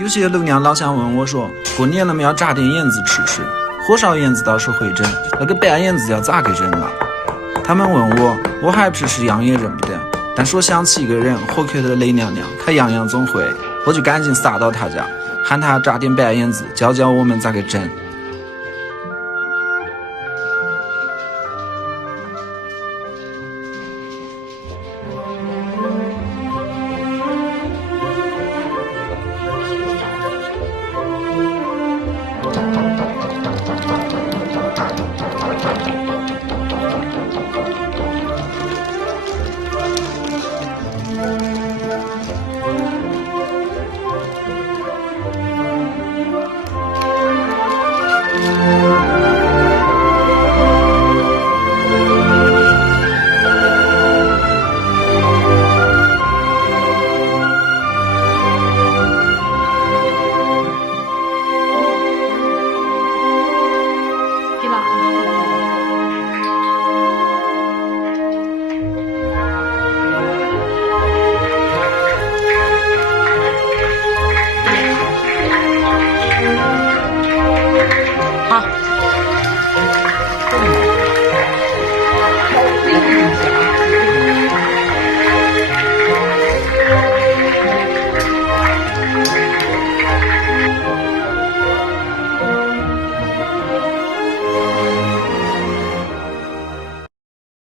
有些楼娘老想问我说，过年了没要炸点燕子吃吃，火烧燕子倒是会整，那个白燕子要咋个整啊？他们问我还不是式样也认不得，但是我想起一个人，火客的雷娘娘开样样总会，我就赶紧撒到他家，喊他炸点白燕子，教教我们咋个整。好。